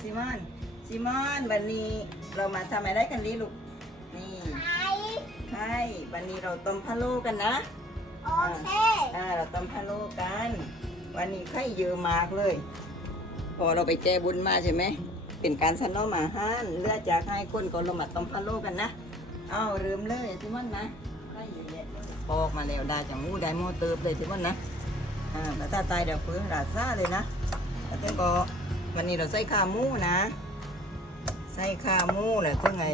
ซิมอนซิมอนวันนี้เรามาทำอะไรกันดีลูกนี่ไข่ใช่วันนี้เราต้มพะโล้กันนะโอเคอ่าเราต้มพะโล้กัน วันนี้ไข่เยอะมากเลยพอเราไปแจบุญมาใช่ไหมเป็นการสนอมอาหารเลือดจากให้คนก็เรามาต้มพะโล้กันนะเอาเริ่มเลยซิมอนนะไข่เยอะแยะเลยพอออกมาแล้วได้จากงูได้โมเติบเลยซิมอนนะอ่าแล้วถ้าตายเดี๋ยวฟื้นราดซ่าเลยนะแล้วก็ วันนี้เราใส่ขาหมูนะ ใส่ขาหมูแหละเพื่อไง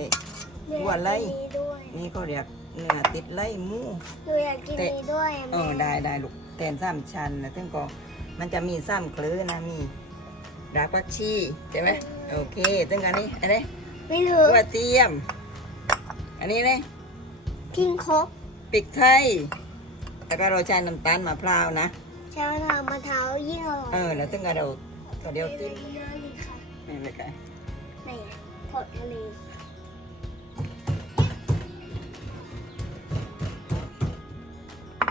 หัวไล่หนูอยากกินนี้ด้วยนี่เขาเรียกเนื้อติดไล่หมูหนูอยากกินนี้ด้วยเออได้ได้ลูกแทนซ้ำชันนะซึ่งก็มันจะมีซ้ำเคลือนะมีดากปักชีใช่ไหมโอเคซึ่งอันนี้อันนี้ไม่รู้กระเทียม อันนี้เลยพิงคกปิกไทยแล้วก็เราใช้น้ำตาลมะพร้าวนะใช้มะนาวมะเท้าวยิ่งอร่อยเออแล้วซึ่งก็เรา ก็เดียวติ้มเยอะๆเลยค่ะนี่เลยกันไหนอะผดทะเล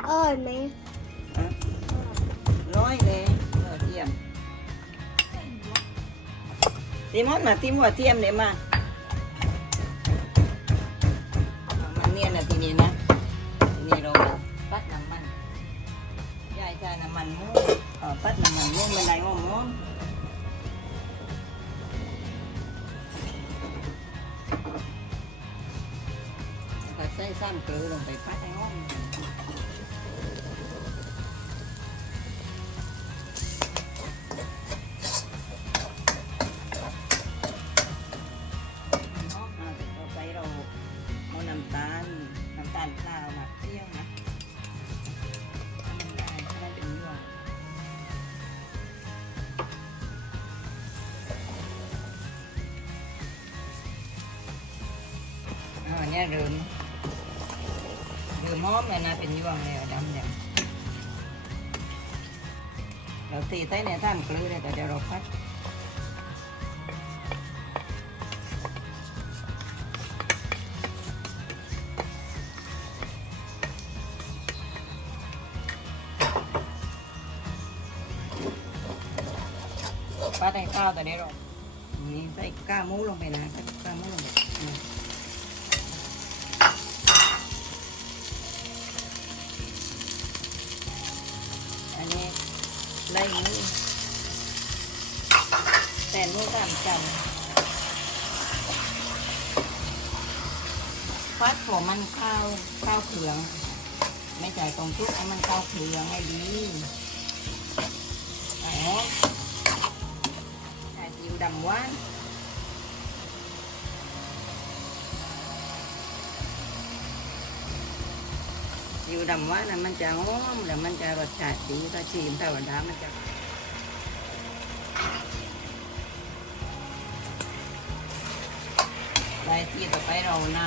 อร่อยไหมอะร้อยเลยกระเทียมซีมอนมาติ้มหัวเทียมเลยมาเอา ก็ใส่ซ้ำเกลือลงไปปัดต่อไปเราเอาน้ำตาลน้ำตาลข้าวมาเคี่ยวนะเนี่ยเริ่ม อมเลยนะเป็นยวงแล้วดำแดงเราตีใส่ในท่ามกลือเลยแต่เดี๋ยวเราพัดปลาไทยข้าวตัวนี้หรอกนี่ใส่ก้ามูลงไปนะก้ามูลงไป แต่หมูสามจำฟัดผมมันข้าวข้าวเขือง ไม่จ่ายตรงทุกให้มันข้าวเขืองให้ดีอ๋อใส่ซีอิ๊วดำหวายิวดำหวานนะมันจะหอมแล้วมันจะรสชาติดีถ้าชิมธรรมดามันจะ ไปที่ต่อไปเราน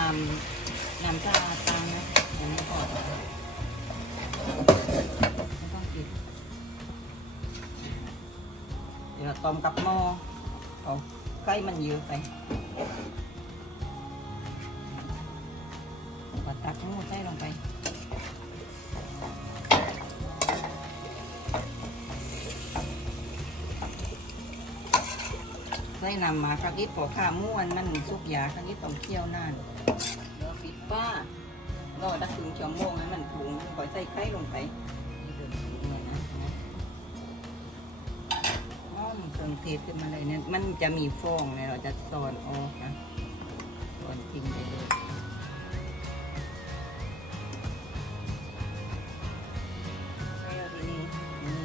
ำนำชาตังนะอย่างนี้ก่อนไม่ต้องกินเดี๋ยวเราต้มกับหม้อเอาไก่มันเยอะไปก็ตักหมดใส่ลงไป ใส่น้ำมากระดิบปอข้าม้วนมันสุกยากระดิบต้องเคี่ยวนานเดี๋ยวปิดป้ารอดักถึงชั่วโมงให้มันปรุงก่อยใส่ไข่ลงไปนี่เดินปรุงเลยนะห้อมเครื่องเทศขึ้นมาเลยเนี่ยมันจะมีฟองเลยเราจะตอนออกนะตอนทิ้งไปเลยแล้วทีนี้นี่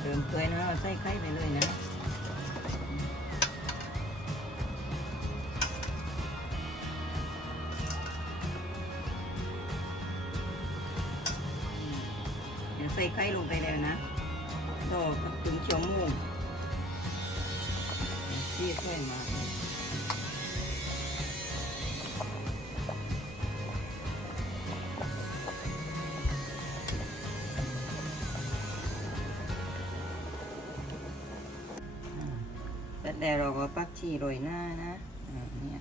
เติมเกลือนะเราใส่ไข่ไปเลยนะ ดี๋ยวใส่ไข่ลงไปเลยนะก็ถึงชั่วโมงที่ช่วยมาแล้วเราก็ปักชีโรยหน้านะนี่